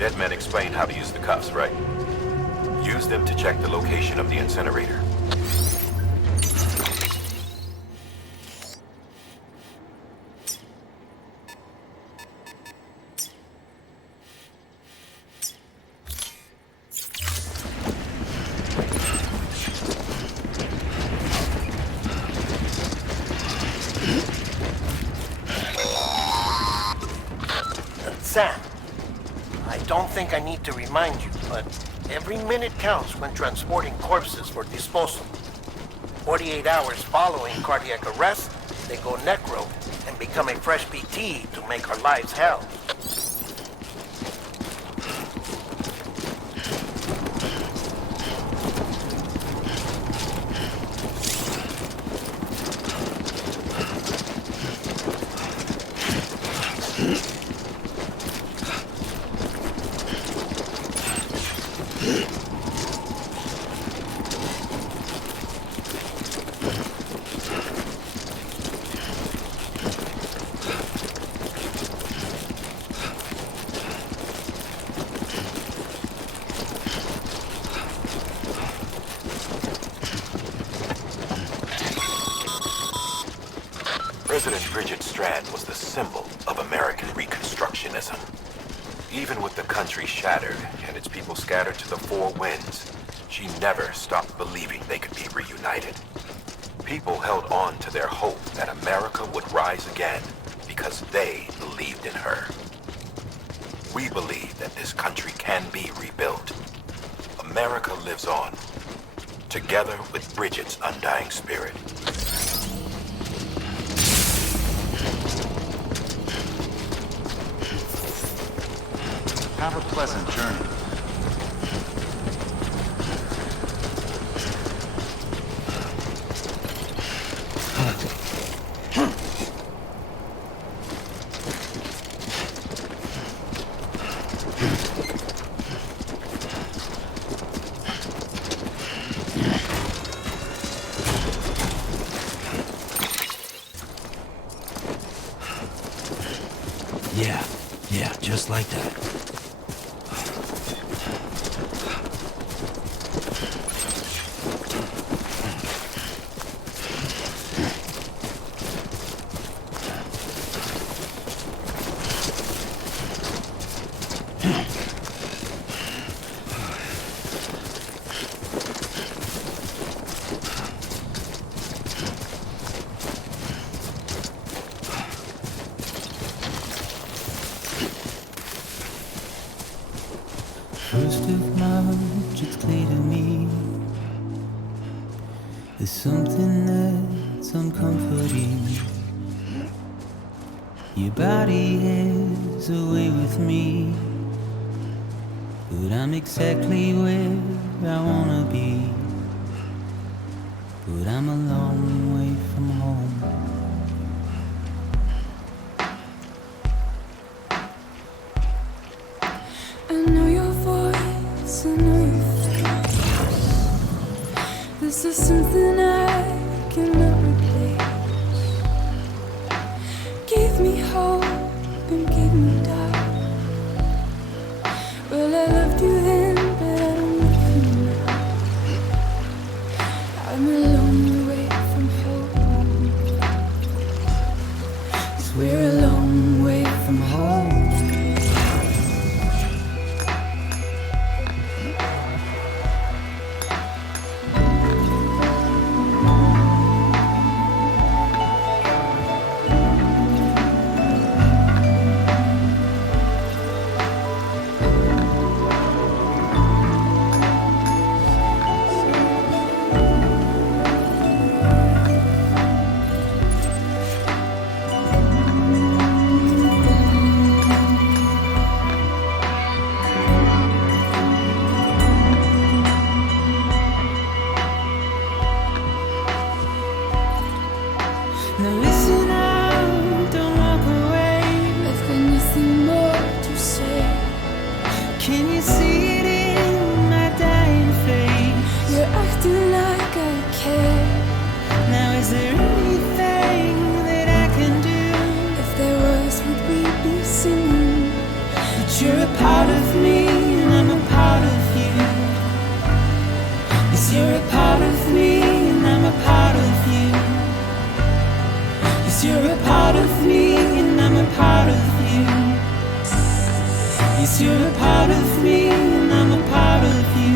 Dead men explained how to use the cuffs, right? Use them to check the location of the incinerator. Sam, I don't think I need to remind you, but every minute counts when transporting corpses for disposal. 48 hours following cardiac arrest, they go necro and become a fresh BT to make our lives hell. President Bridget Strand was the symbol of American Reconstructionism. Even with the country shattered and its people scattered to the four winds, she never stopped believing they could be reunited. People held on to their hope that America would rise again because they believed in her. We believe that this country can be rebuilt. America lives on, together with Bridget's undying spirit. Have a pleasant journey. Yeah, just like that. First of March, it's clear to me there's something that's uncomforting. Your body is away with me, but I'm exactly where I wanna be. But I'm a long way from home. I know your voice, I know your face. This is something I cannot replace. Gave me hope and gave me doubt. Well, I loved you then, but I don't love you now. I'm a long way from home. 'Cause we're a long way from home. Now listen up, don't walk away. I've got nothing more to say. Can you see it in my dying face? You're acting like I care. Now is there anything that I can do? If there was, would we be singing? But you're a part of me. Yes, you're a part of me and I'm a part of you. Yes, you're a part of me and I'm a part of you.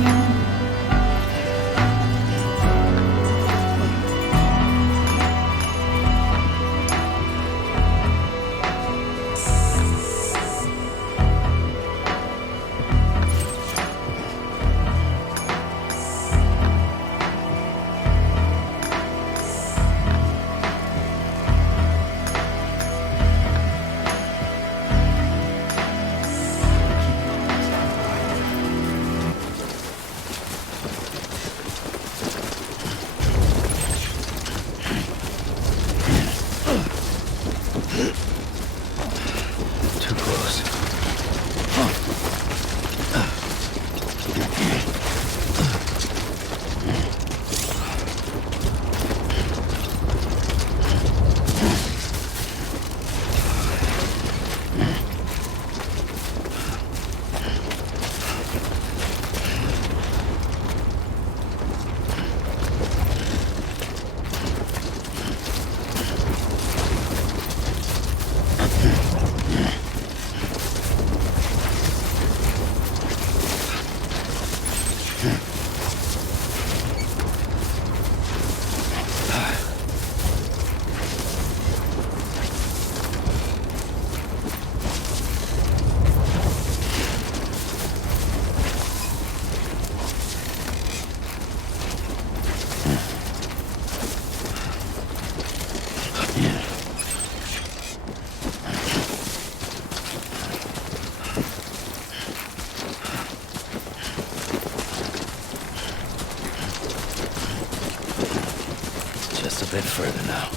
Bit further now.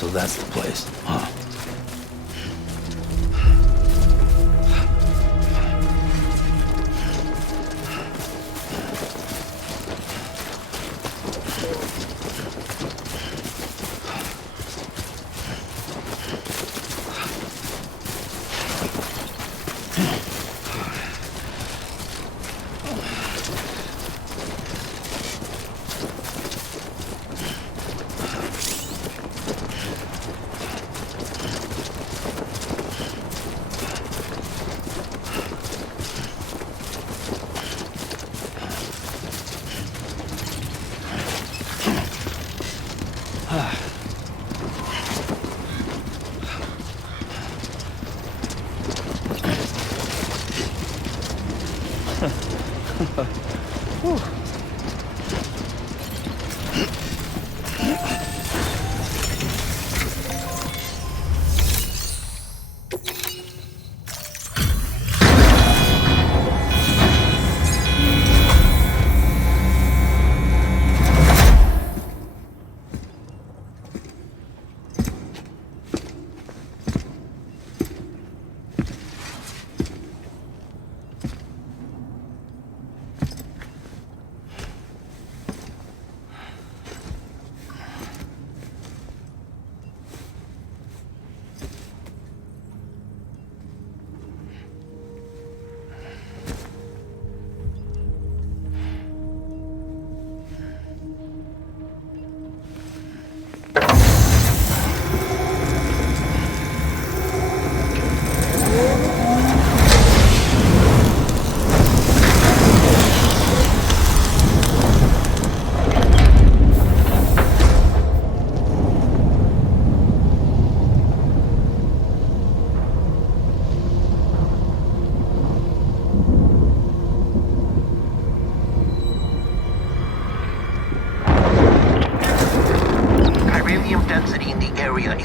So that's the place, huh?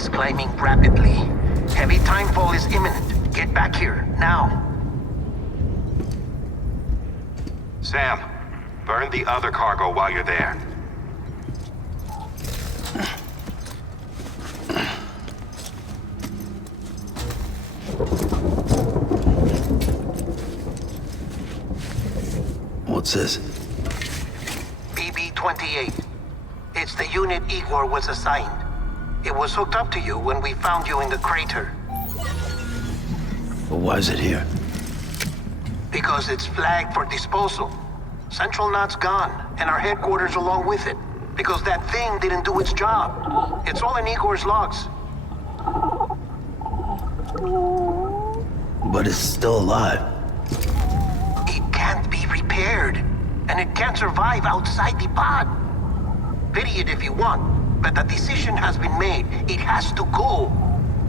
is climbing rapidly. Heavy timefall is imminent. Get back here, now. Sam, burn the other cargo while you're there. What's this? BB-28. It's the unit Igor was assigned. It was hooked up to you when we found you in the crater. But why is it here? Because it's flagged for disposal. Central Knot's gone, and our headquarters along with it. Because that thing didn't do its job. It's all in Igor's logs. But it's still alive. It can't be repaired, and it can't survive outside the pod. Pity it if you want, but the decision has been made. It has to go.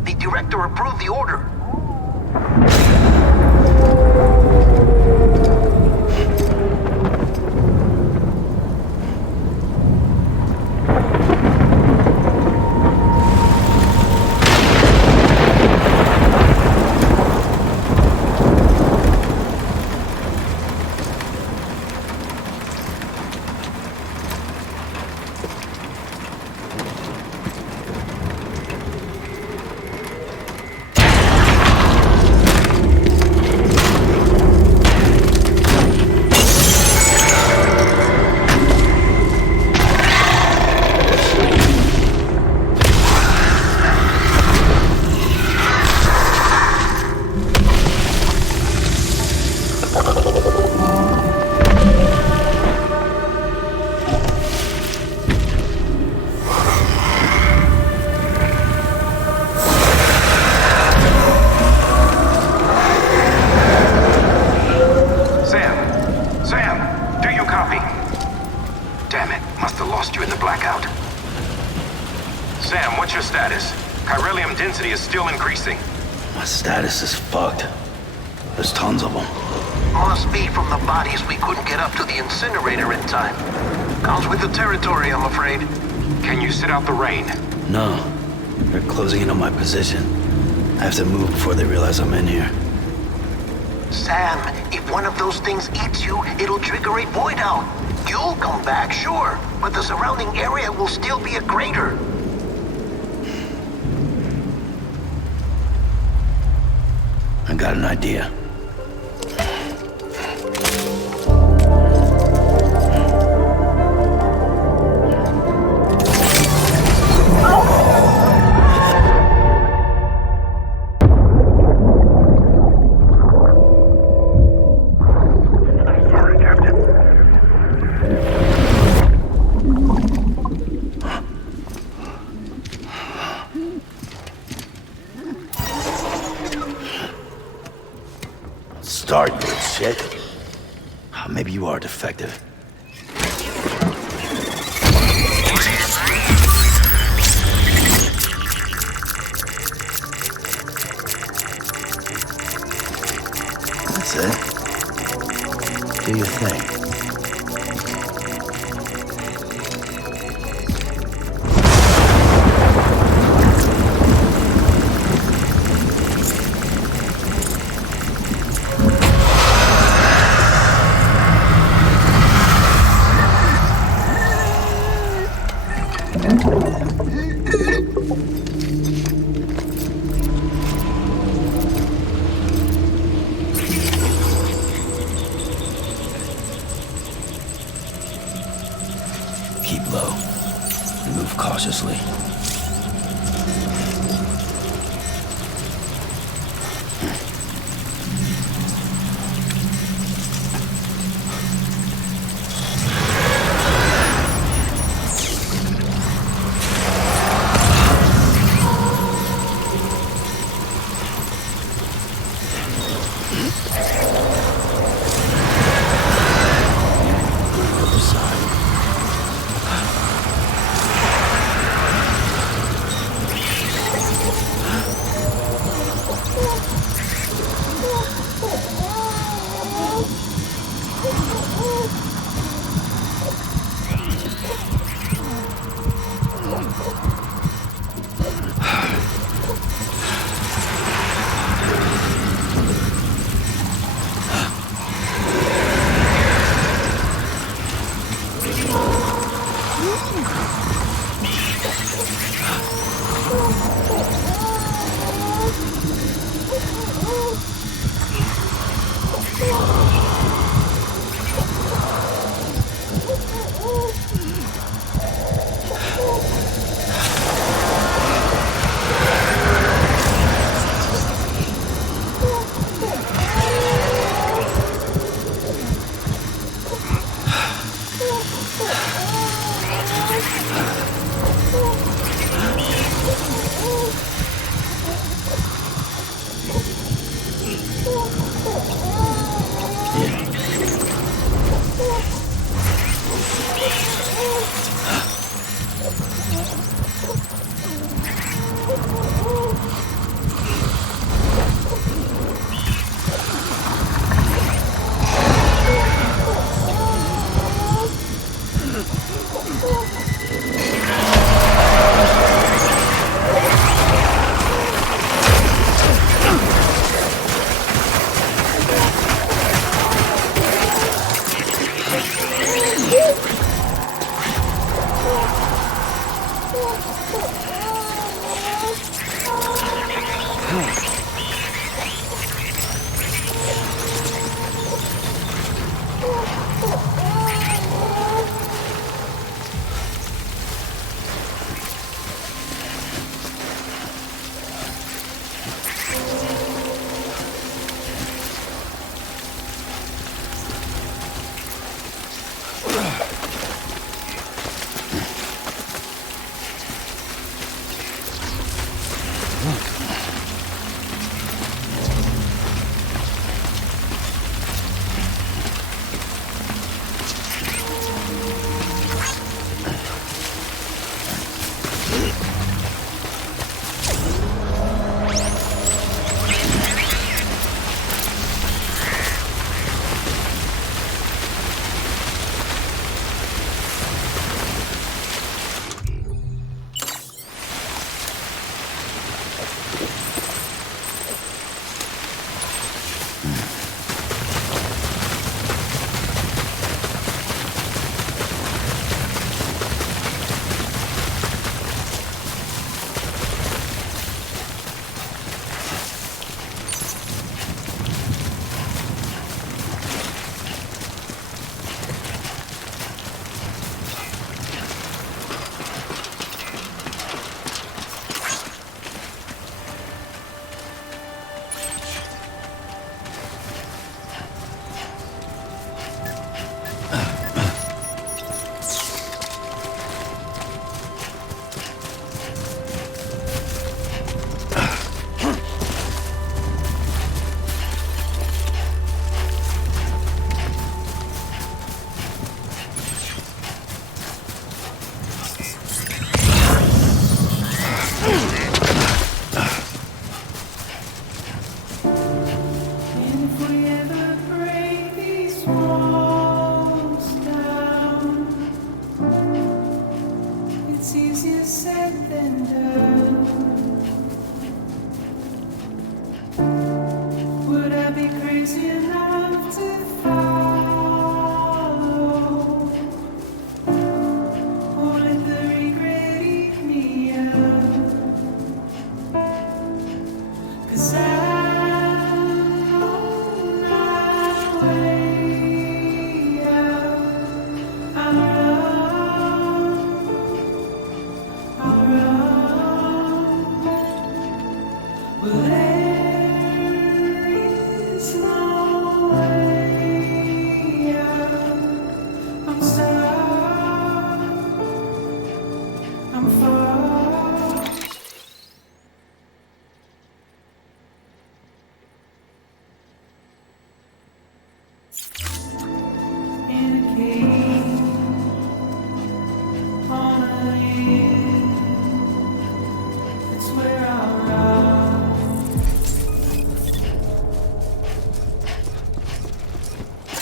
The director approved the order. Status is fucked. There's tons of them. Must be from the bodies we couldn't get up to the incinerator in time. Comes with the territory, I'm afraid. Can you sit out the rain? No. They're closing in on my position. I have to move before they realize I'm in here. Sam, if one of those things eats you, it'll trigger a void out. You'll come back, sure, but the surrounding area will still be a crater. I got an idea. Sorry, Captain. Start, you shit. Maybe you are defective. That's it. Do your thing. Keep low and move cautiously.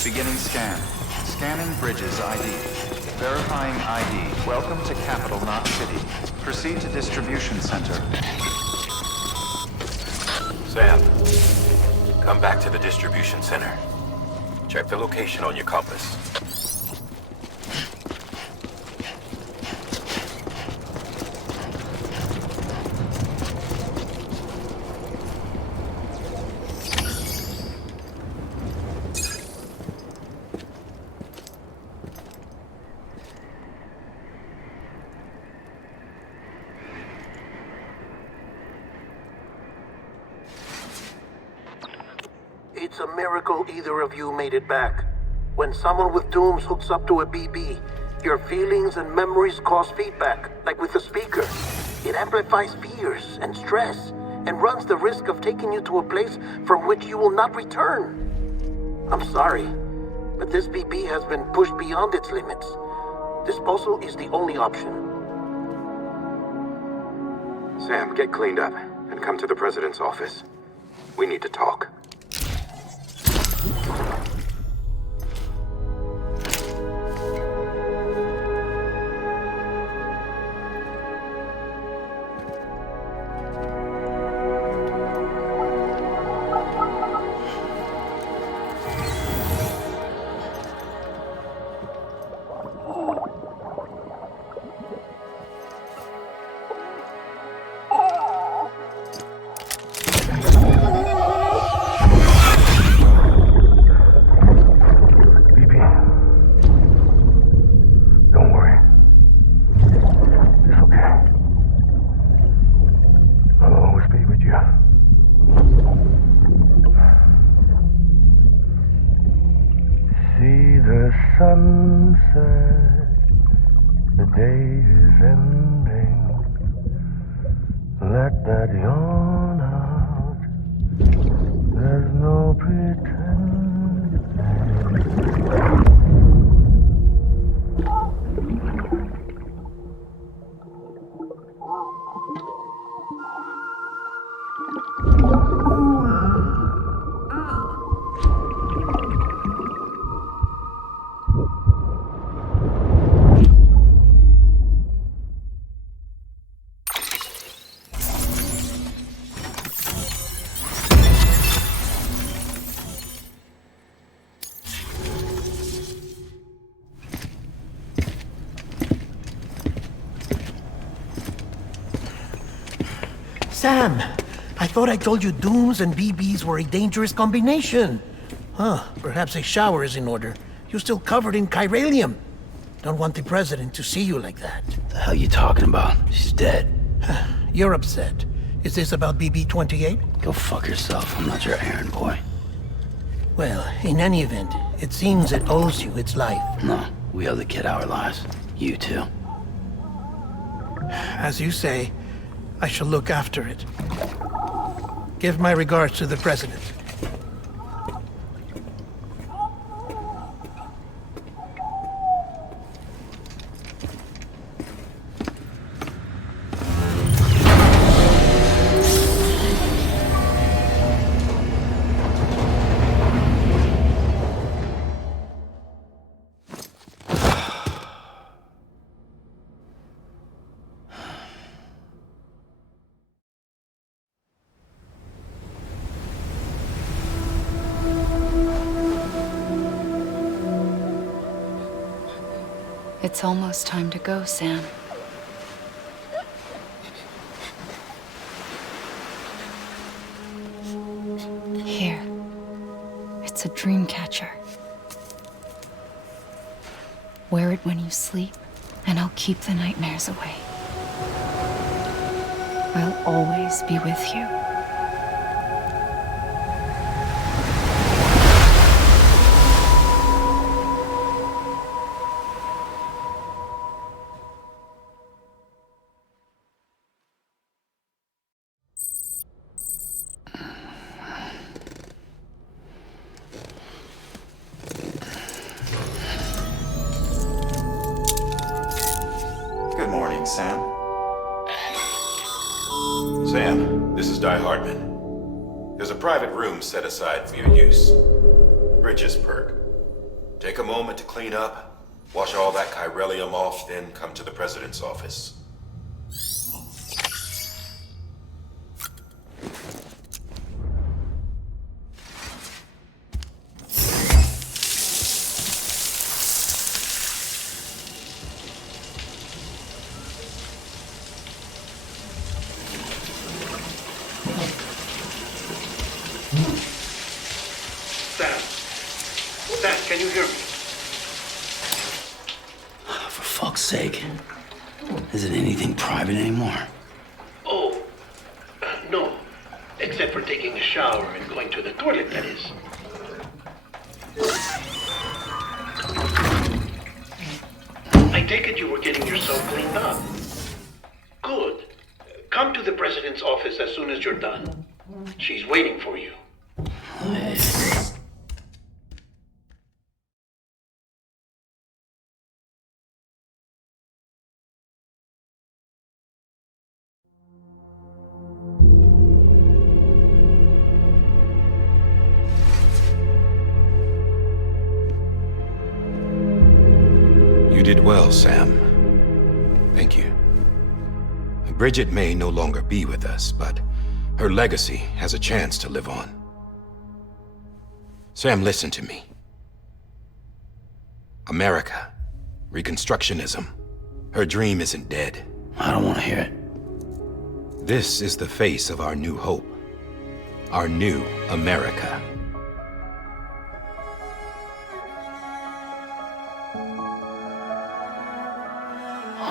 Beginning scan. Scanning bridges ID. Verifying ID. Welcome to capital, not city. Proceed to distribution center. Sam, come back to the distribution center. Check the location on your compass. It's a miracle either of you made it back. When someone with dooms hooks up to a BB, your feelings and memories cause feedback, like with the speaker. It amplifies fears and stress, and runs the risk of taking you to a place from which you will not return. I'm sorry, but this BB has been pushed beyond its limits. Disposal is the only option. Sam, get cleaned up and come to the president's office. We need to talk. the sunset, the day is ending. Let that yawn out. There's no pretending. Sam, I thought I told you dooms and BBs were a dangerous combination. Perhaps a shower is in order. You're still covered in chiralium. Don't want the president to see you like that. The hell you talking about? She's dead. You're upset. Is this about BB-28? Go fuck yourself. I'm not your errand boy. Well, in any event, it seems it owes you its life. No, we owe the kid our lives. You too. As you say, I shall look after it. Give my regards to the president. It's almost time to go, Sam. Here. It's a dream catcher. Wear it when you sleep, and I'll keep the nightmares away. I'll always be with you. Good morning, Sam. Sam, this is Di Hardman. There's a private room set aside for your use. Bridges perk. Take a moment to clean up, wash all that chiralium off, then come to the president's office. Sam, can you hear me? For fuck's sake. Is it anything private anymore? Oh, no. Except for taking a shower and going to the toilet, that is. I take it you were getting yourself cleaned up. Good. Come to the president's office as soon as you're done. She's waiting for you. You did well, Sam. Thank you. Bridget may no longer be with us, but her legacy has a chance to live on. Sam, listen to me. America, Reconstructionism, her dream isn't dead. I don't want to hear it. This is the face of our new hope. Our new America.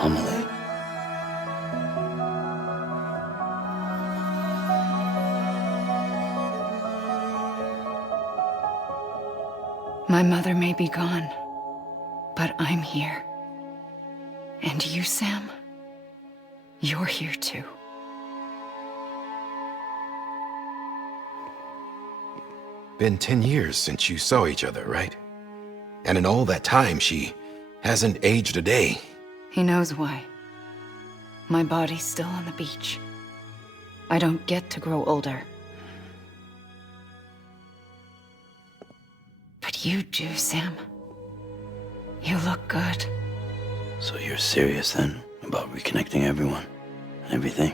AMELIE. My mother may be gone, But I'm here. And you, Sam, you're here too. Been 10 years since you saw each other, right? And in all that time, she hasn't aged a day. He knows why. My body's still on the beach. I don't get to grow older. But you do, Sam. You look good. So you're serious then about reconnecting everyone and everything?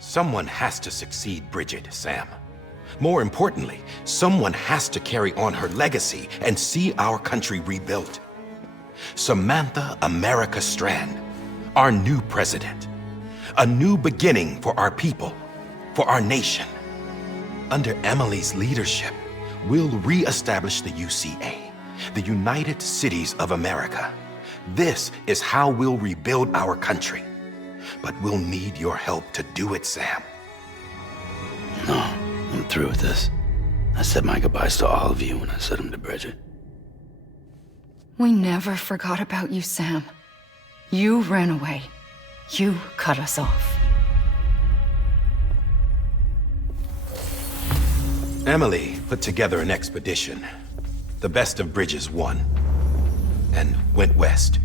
Someone has to succeed Bridget, Sam. More importantly, someone has to carry on her legacy and see our country rebuilt. Samantha America Strand, our new president. A new beginning for our people, for our nation. Under Amelie's leadership, we'll re-establish the UCA, the United Cities of America. This is how we'll rebuild our country. But we'll need your help to do it, Sam. No, I'm through with this. I said my goodbyes to all of you when I said them to Bridget. We never forgot about you, Sam. You ran away. You cut us off. AMELIE put together an expedition. The best of Bridges won. And went west.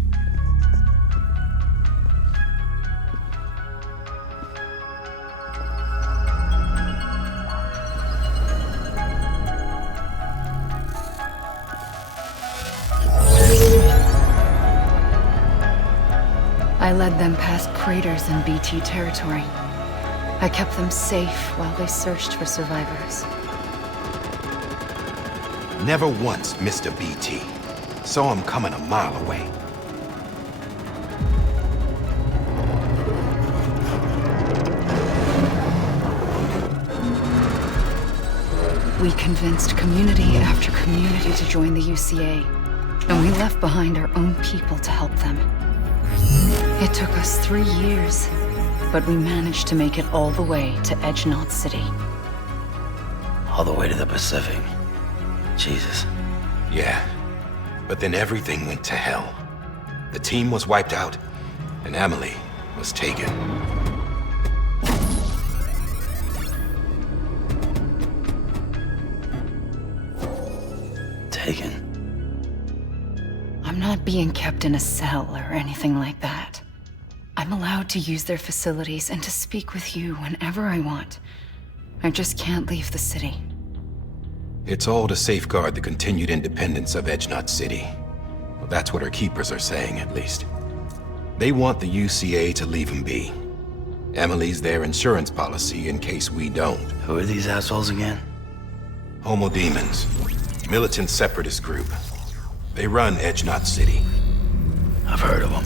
I led them past craters in BT territory. I kept them safe while they searched for survivors. Never once missed a BT. Saw him coming a mile away. We convinced community after community to join the UCA, and we left behind our own people to help them. It took us 3 years, but we managed to make it all the way to Edge-Knot City. All the way to the Pacific. Jesus. Yeah, but then everything went to hell. The team was wiped out, and AMELIE was taken. Taken? I'm not being kept in a cell or anything like that. I'm allowed to use their facilities and to speak with you whenever I want. I just can't leave the city. It's all to safeguard the continued independence of Edge-Knot City. Well, that's what our keepers are saying, at least. They want the UCA to leave them be. AMELIE's their insurance policy in case we don't. Who are these assholes again? Homo Demons. Militant separatist group. They run Edge-Knot City. I've heard of them.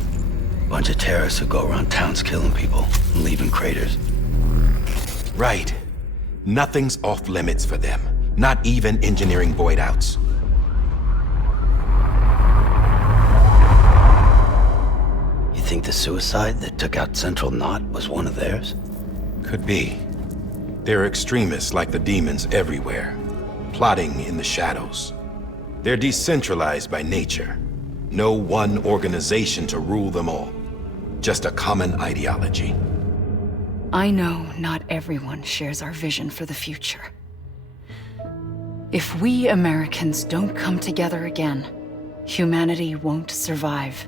Bunch of terrorists who go around towns killing people and leaving craters. Right. Nothing's off limits for them. Not even engineering void outs. You think the suicide that took out Central Knot was one of theirs? Could be. There are extremists like the demons everywhere, plotting in the shadows. They're decentralized by nature. No one organization to rule them all. Just a common ideology. I know not everyone shares our vision for the future. If we Americans don't come together again, humanity won't survive.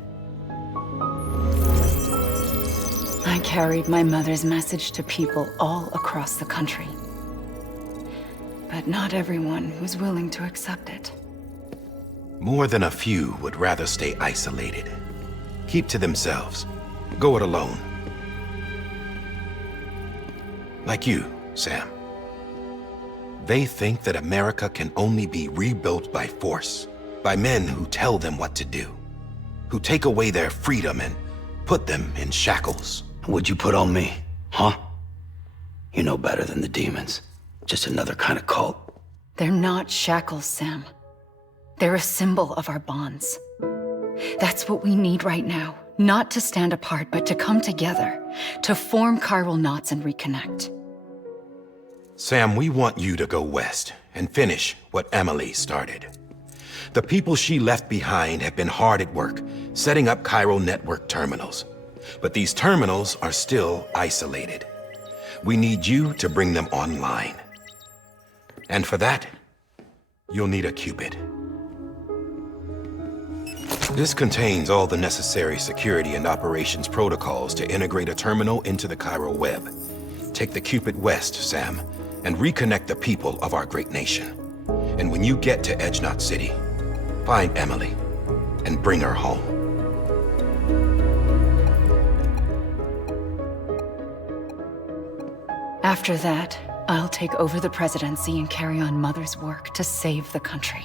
I carried my mother's message to people all across the country. But not everyone was willing to accept it. More than a few would rather stay isolated. Keep to themselves. Go it alone. Like you, Sam. They think that America can only be rebuilt by force, by men who tell them what to do, who take away their freedom and put them in shackles. What'd you put on me, huh? You know better than the demons. Just another kind of cult. They're not shackles, Sam. They're a symbol of our bonds. That's what we need right now. Not to stand apart, but to come together, to form chiral knots and reconnect. Sam, we want you to go west and finish what AMELIE started. The people she left behind have been hard at work, setting up Cairo network terminals. But these terminals are still isolated. We need you to bring them online. And for that, you'll need a Cupid. This contains all the necessary security and operations protocols to integrate a terminal into the Cairo web. Take the Cupid west, Sam, and reconnect the people of our great nation. And when you get to Edge Knot City, find AMELIE and bring her home. After that, I'll take over the presidency and carry on Mother's work to save the country.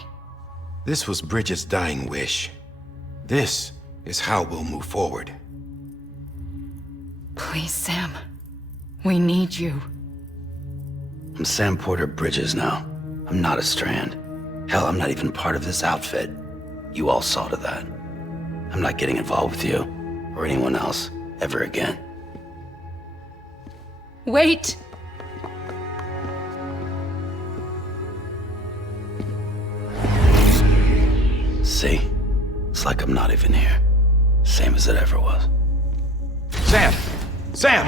This was Bridget's dying wish. This is how we'll move forward. Please, Sam. We need you. I'm Sam Porter Bridges now. I'm not a Strand. Hell, I'm not even part of this outfit. You all saw to that. I'm not getting involved with you, or anyone else, ever again. Wait! See? It's like I'm not even here. Same as it ever was. Sam! Sam!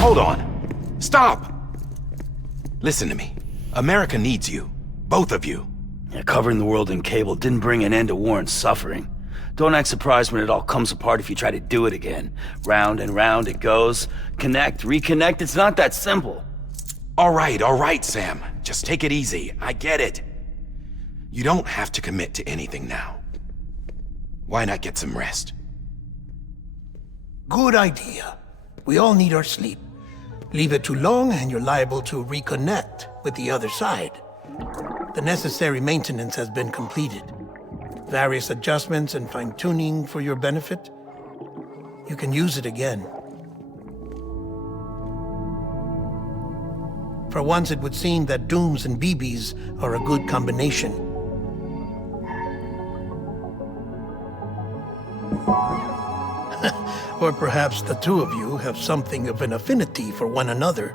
Hold on! Stop! Listen to me. America needs you. Both of you. Yeah, covering the world in cable didn't bring an end to war and suffering. Don't act surprised when it all comes apart if you try to do it again. Round and round it goes. Connect, reconnect, it's not that simple. All right, Sam. Just take it easy. I get it. You don't have to commit to anything now. Why not get some rest? Good idea. We all need our sleep. Leave it too long and you're liable to reconnect with the other side. The necessary maintenance has been completed. Various adjustments and fine-tuning for your benefit. You can use it again. For once, it would seem that Dooms and BBs are a good combination. Or perhaps the two of you have something of an affinity for one another.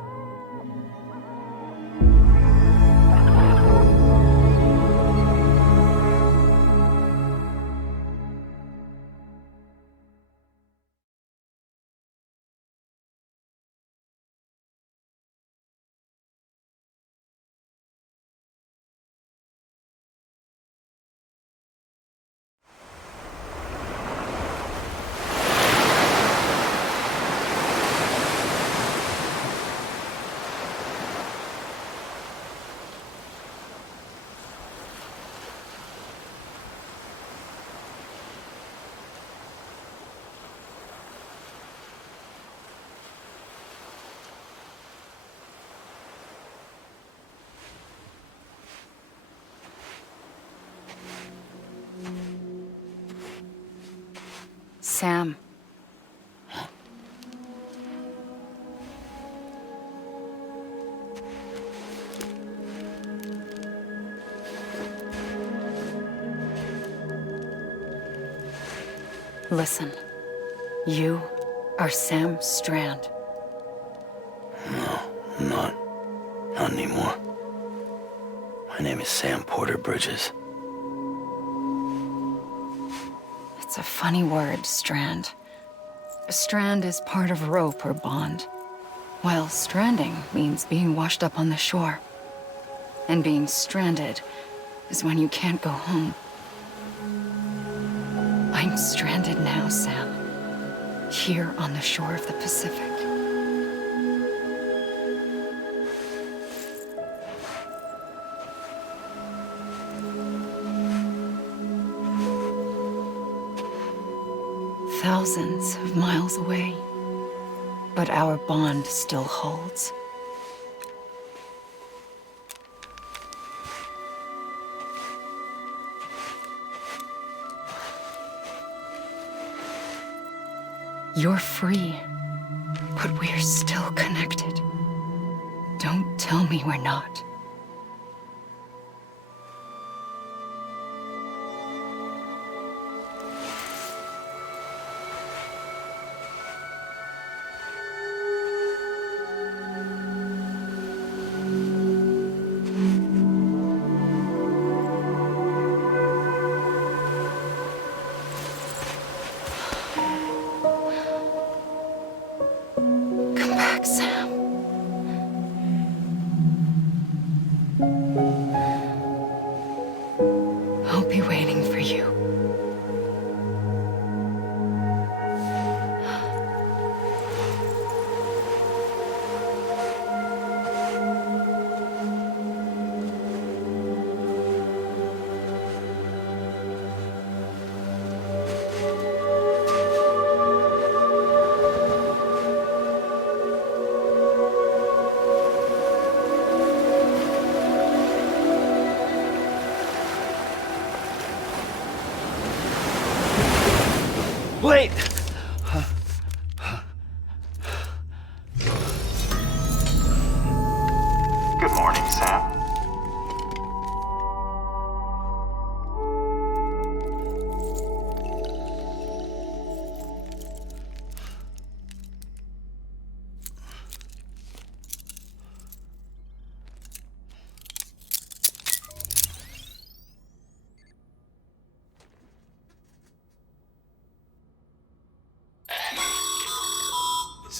Sam. Listen. You are Sam Strand. No, I'm not. Not anymore. My name is Sam Porter Bridges. It's a funny word, strand. A strand is part of rope or bond, while stranding means being washed up on the shore. And being stranded is when you can't go home. I'm stranded now, Sam. Here on the shore of the Pacific. Thousands of miles away, but our bond still holds. You're free, but we're still connected. Don't tell me we're not.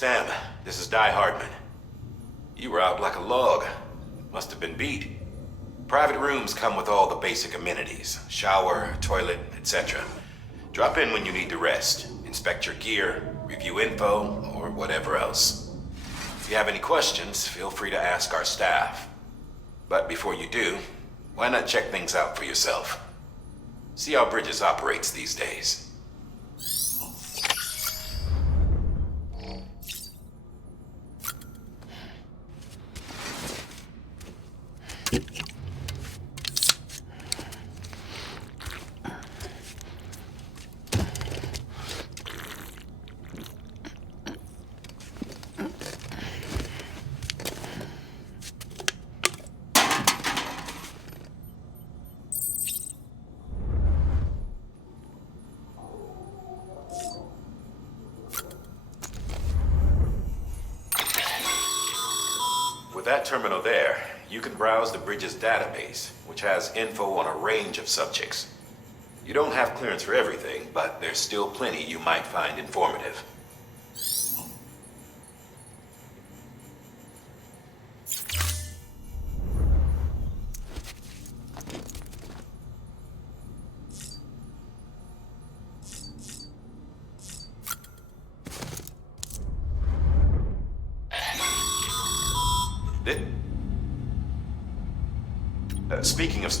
Sam, this is Di Hardman. You were out like a log. Must have been beat. Private rooms come with all the basic amenities. Shower, toilet, etc. Drop in when you need to rest. Inspect your gear, review info, or whatever else. If you have any questions, feel free to ask our staff. But before you do, why not check things out for yourself? See how Bridges operates these days. With that terminal there, you can browse the Bridges database, which has info on a range of subjects. You don't have clearance for everything, but there's still plenty you might find informative. Speaking of...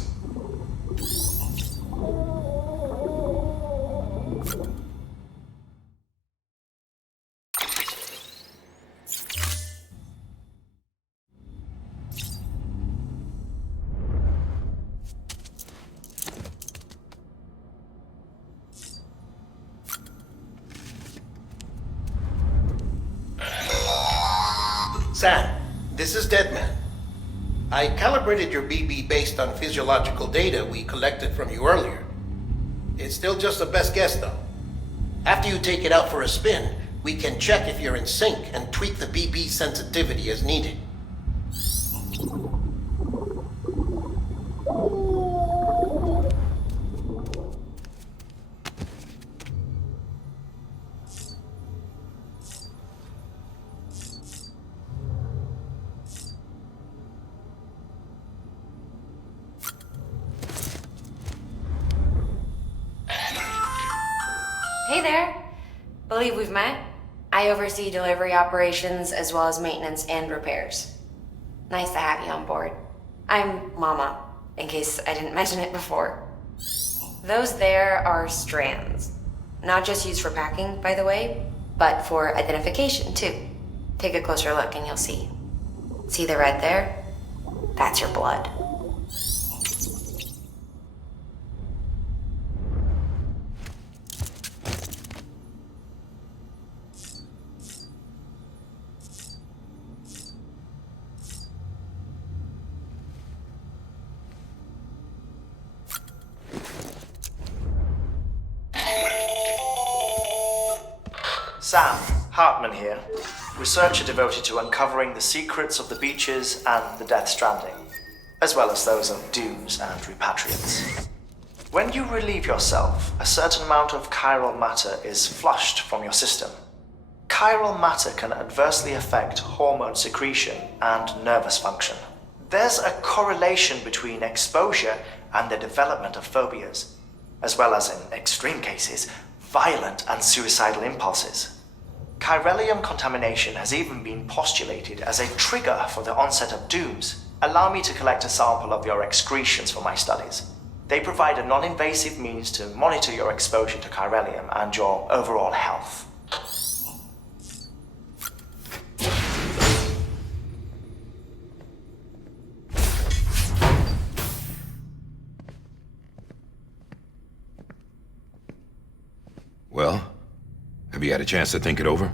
Sam, this is Deadman. I calibrated your BB based on physiological data we collected from you earlier. It's still just a best guess, though. After you take it out for a spin, we can check if you're in sync and tweak the BB sensitivity as needed. Hey there. Believe we've met. I oversee delivery operations as well as maintenance and repairs. Nice to have you on board. I'm Mama, in case I didn't mention it before. Those there are strands. Not just used for packing, by the way, but for identification too. Take a closer look and you'll see. See the red there? That's your blood. Sam, Hartman here, researcher devoted to uncovering the secrets of the beaches and the Death Stranding, as well as those of dooms and repatriates. When you relieve yourself, a certain amount of chiral matter is flushed from your system. Chiral matter can adversely affect hormone secretion and nervous function. There's a correlation between exposure and the development of phobias, as well as, in extreme cases, violent and suicidal impulses. Chiralium contamination has even been postulated as a trigger for the onset of dooms. Allow me to collect a sample of your excretions for my studies. They provide a non-invasive means to monitor your exposure to chiralium and your overall health. Well, have you had a chance to think it over?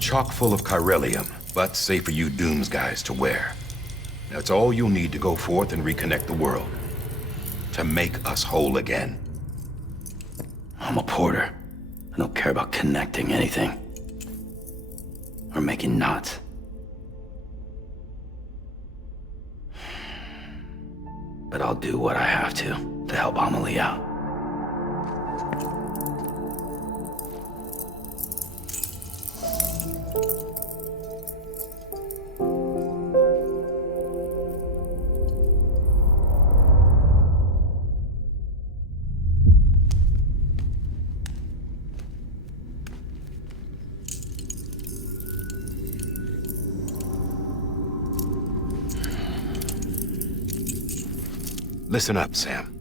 Chock full of chiralium, but safe for you Dooms guys to wear. That's all you'll need to go forth and reconnect the world. To make us whole again. I'm a porter. I don't care about connecting anything. Or making knots. But I'll do what I have to help AMELIE out. Listen up, Sam.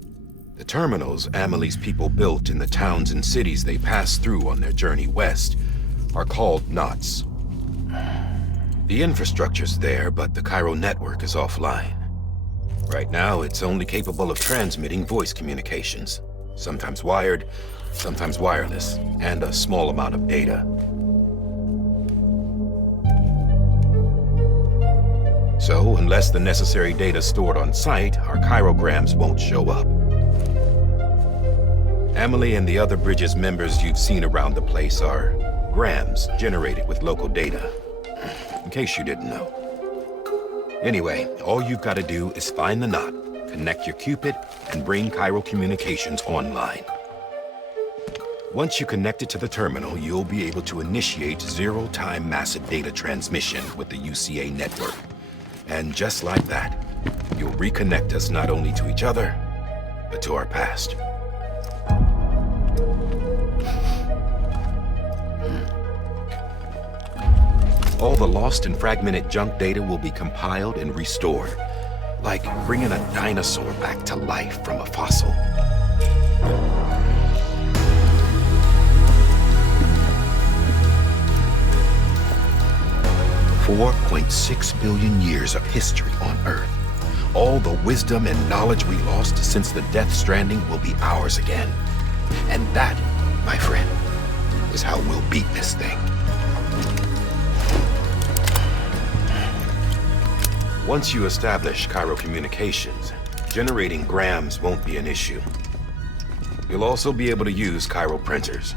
The terminals AMELIE's people built in the towns and cities they passed through on their journey west are called knots. The infrastructure's there, but the Cairo network is offline. Right now, it's only capable of transmitting voice communications, sometimes wired, sometimes wireless, and a small amount of data. So, unless the necessary data stored on site, our chirograms won't show up. AMELIE and the other Bridges members you've seen around the place are grams generated with local data, in case you didn't know. Anyway, all you've got to do is find the knot, connect your Cupid, and bring Cairo communications online. Once you connect it to the terminal, you'll be able to initiate zero-time massive data transmission with the UCA network. And just like that, you'll reconnect us not only to each other, but to our past. All the lost and fragmented junk data will be compiled and restored, like bringing a dinosaur back to life from a fossil. $4.6 billion years of history on Earth. All the wisdom and knowledge we lost since the Death Stranding will be ours again. And that, my friend, is how we'll beat this thing. Once you establish Cairo communications, generating grams won't be an issue. You'll also be able to use Cairo printers.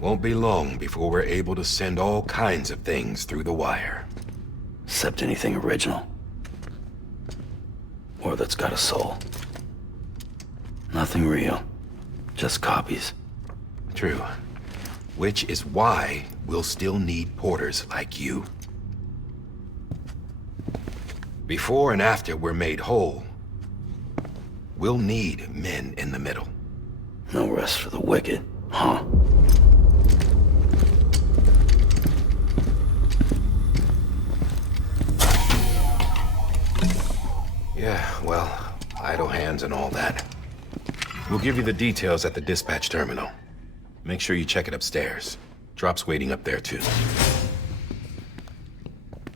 Won't be long before we're able to send all kinds of things through the wire. Except anything original. Or that's got a soul. Nothing real. Just copies. True. Which is why we'll still need porters like you. Before and after we're made whole, we'll need men in the middle. No rest for the wicked, huh? Yeah, well, idle hands and all that. We'll give you the details at the dispatch terminal. Make sure you check it upstairs. Drop's waiting up there, too.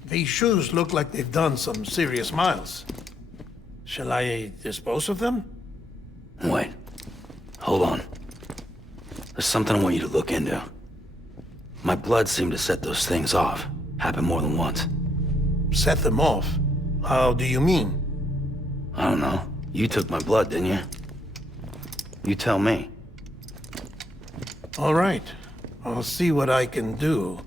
These shoes look like they've done some serious miles. Shall I dispose of them? Wait. Hold on. There's something I want you to look into. My blood seemed to set those things off. Happened more than once. Set them off? How do you mean? I don't know. You took my blood, didn't you? You tell me. All right. I'll see what I can do.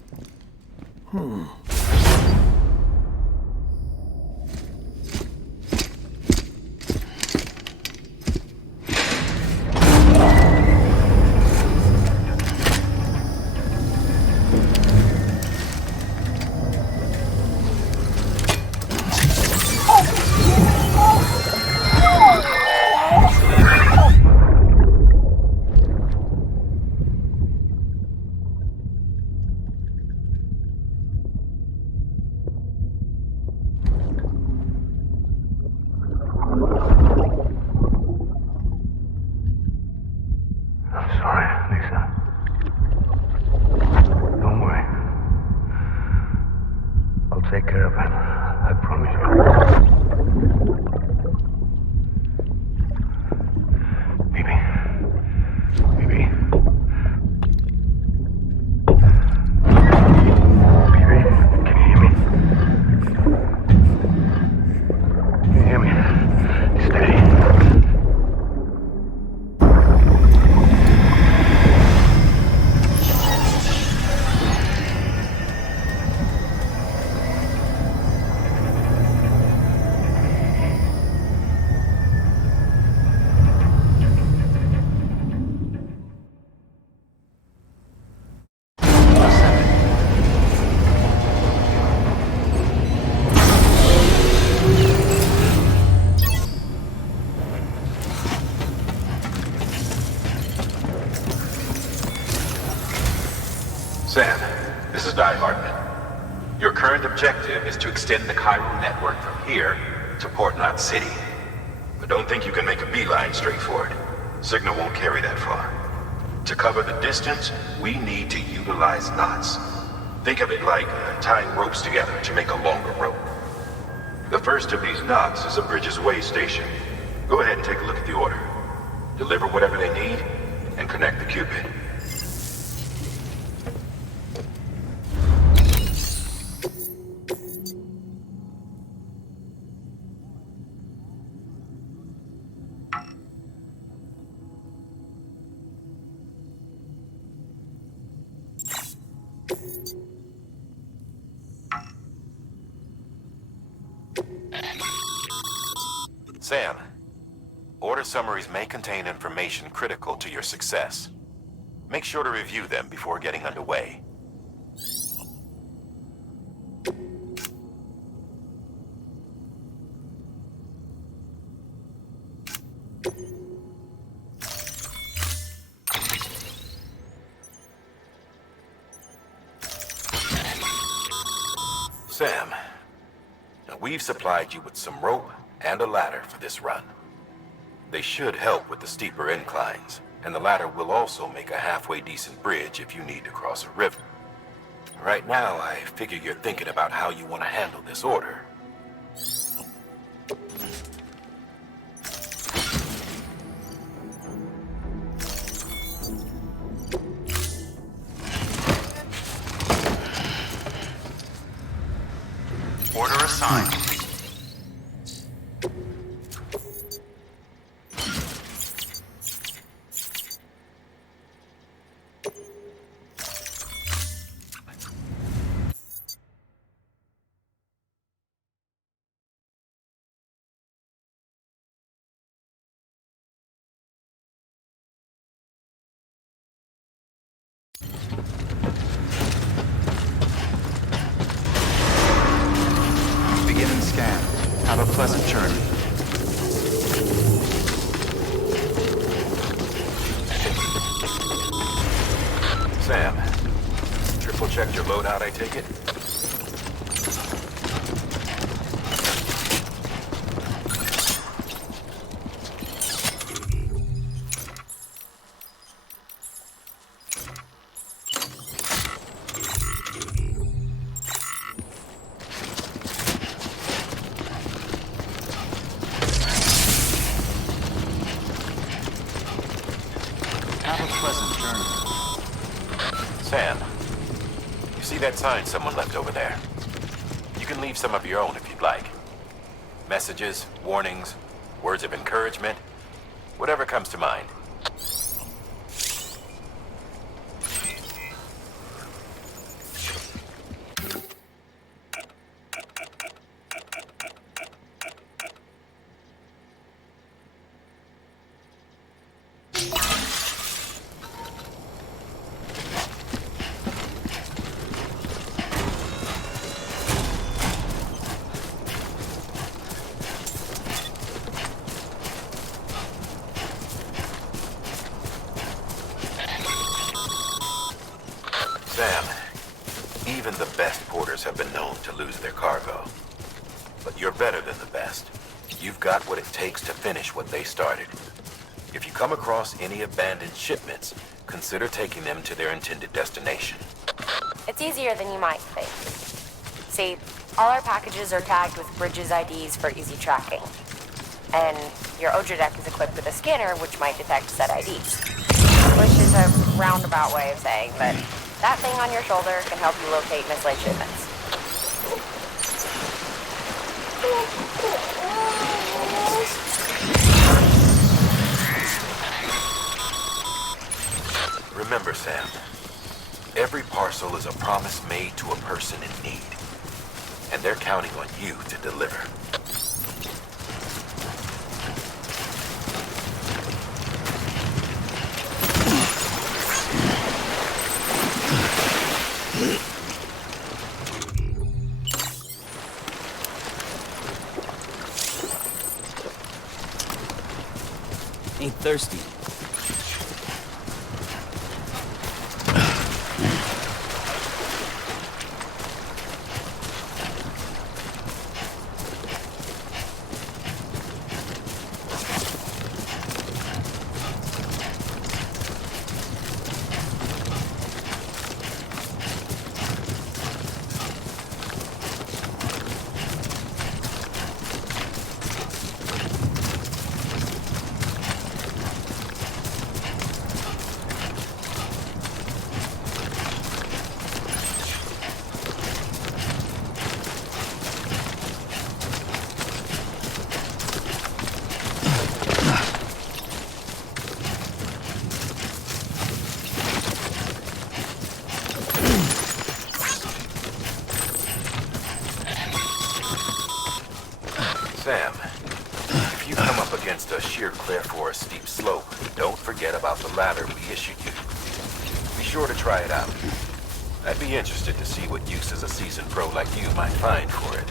Take care of him. I promise you. Baby. Baby. Baby, can you hear me? Can you hear me? Steady. Sam, this is Di Hartman. Your current objective is to extend the Cairo network from here to Port Knot City. But don't think you can make a beeline straight for it. Signal won't carry that far. To cover the distance, we need to utilize knots. Think of it like tying ropes together to make a longer rope. The first of these knots is a Bridges Way station. Go ahead and take a look at the order. Deliver whatever they need, and connect the Cupid. Sam, order summaries may contain information critical to your success. Make sure to review them before getting underway. Sam, now we've supplied you with some rope and a ladder for this run. They should help with the steeper inclines, and the ladder will also make a halfway decent bridge if you need to cross a river. Right now, I figure you're thinking about how you want to handle this order. Order assigned. Have a pleasant journey. Sam, triple checked your loadout, I take it? Sam, you see that sign someone left over there? You can leave some of your own if you'd like. Messages, warnings, words of encouragement, whatever comes to mind. Sam, even the best porters have been known to lose their cargo. But you're better than the best. You've got what it takes to finish what they started. If you come across any abandoned shipments, consider taking them to their intended destination. It's easier than you might think. See, all our packages are tagged with Bridges IDs for easy tracking. And your Odra deck is equipped with a scanner which might detect said IDs. Which is a roundabout way of saying that that thing on your shoulder can help you locate mislaid shipments. Remember, Sam, every parcel is a promise made to a person in need. And they're counting on you to deliver. Ain't thirsty. steer clear for a steep slope, don't forget about the ladder we issued you. Be sure to try it out. I'd be interested to see what uses a seasoned pro like you might find for it.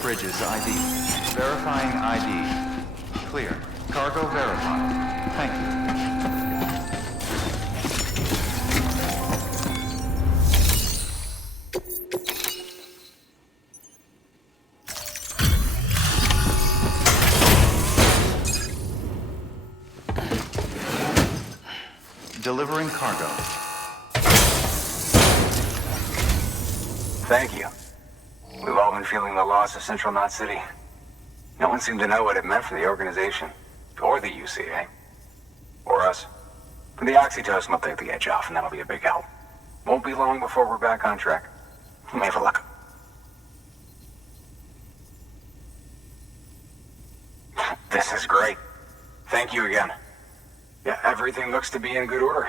Bridges ID. Verifying ID. Clear. Cargo verified. Thank you. Delivering cargo. Thank you. We've all been feeling the loss of Central Knot City. No one seemed to know what it meant for the organization, or the UCA, or us. But the oxytocin will take the edge off, and that'll be a big help. Won't be long before we're back on track. You may have a look. This is great. Thank you again. Yeah, everything looks to be in good order.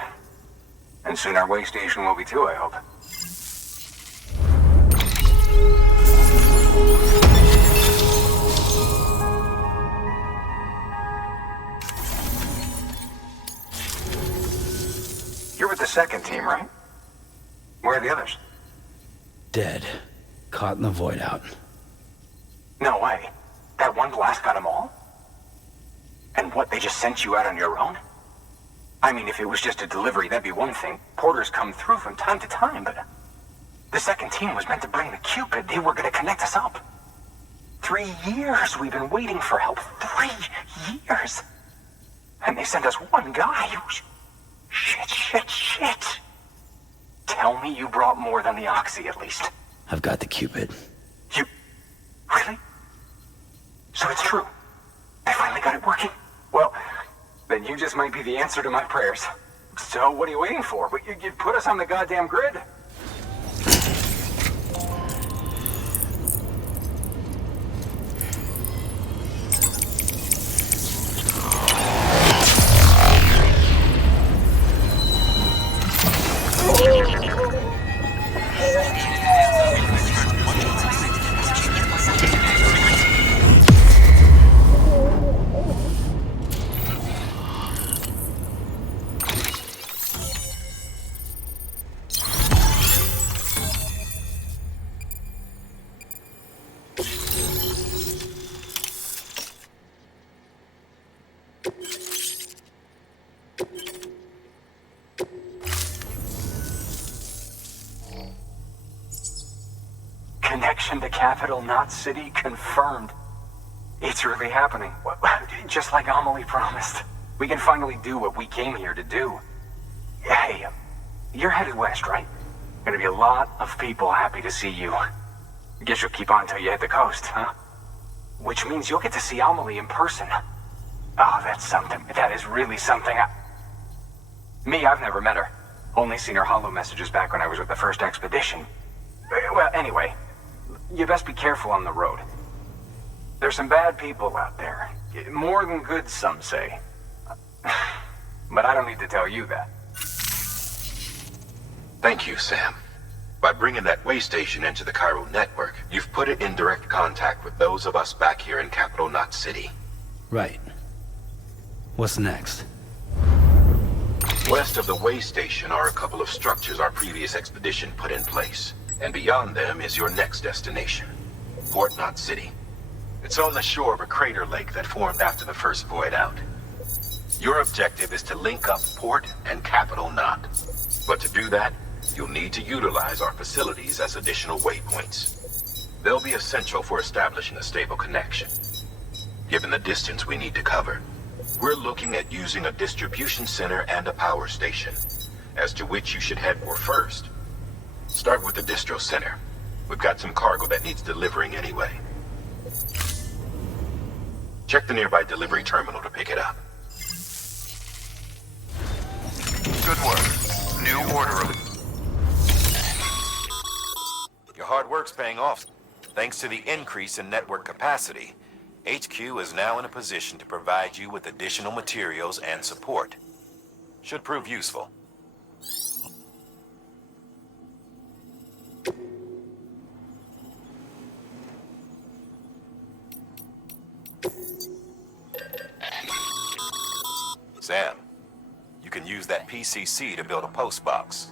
And soon our way station will be too, I hope. You're with the second team, right? Where are the others? Dead. Caught in the void out. No way. That one blast got them all? And what, they just sent you out on your own? I mean, if it was just a delivery, that'd be one thing. Porters come through from time to time, but... The second team was meant to bring the Cupid. They were gonna connect us up. 3 years we've been waiting for help. 3 years! And they sent us one guy. Shit. Tell me you brought more than the Oxy, at least. I've got the Cupid. You... Really? So it's true. They finally got it working? Well, then you just might be the answer to my prayers. So what are you waiting for? You put us on the goddamn grid. Connection to capital, not city, confirmed. It's really happening. Just like AMELIE promised. We can finally do what we came here to do. Hey, you're headed west, right? Gonna be a lot of people happy to see you. Guess you'll keep on till you hit the coast, huh? Which means you'll get to see AMELIE in person. Oh, that's something. That is really something. Me, I've never met her. Only seen her holo messages back when I was with the first expedition. Well, anyway, you best be careful on the road. There's some bad people out there. More than good, some say. But I don't need to tell you that. Thank you, Sam. By bringing that way station into the Cairo network, you've put it in direct contact with those of us back here in Capital Knot City. Right. What's next? West of the way station are a couple of structures our previous expedition put in place. And beyond them is your next destination, Port Knot City. It's on the shore of a crater lake that formed after the first void out. Your objective is to link up Port and Capital Knot. But to do that, you'll need to utilize our facilities as additional waypoints. They'll be essential for establishing a stable connection. Given the distance we need to cover, we're looking at using a distribution center and a power station, as to which you should head for first. Start with the distro center. We've got some cargo that needs delivering anyway. Check the nearby delivery terminal to pick it up. Good work. New order. Your hard work's paying off. Thanks to the increase in network capacity, HQ is now in a position to provide you with additional materials and support. Should prove useful. Sam, you can use that PCC to build a post box.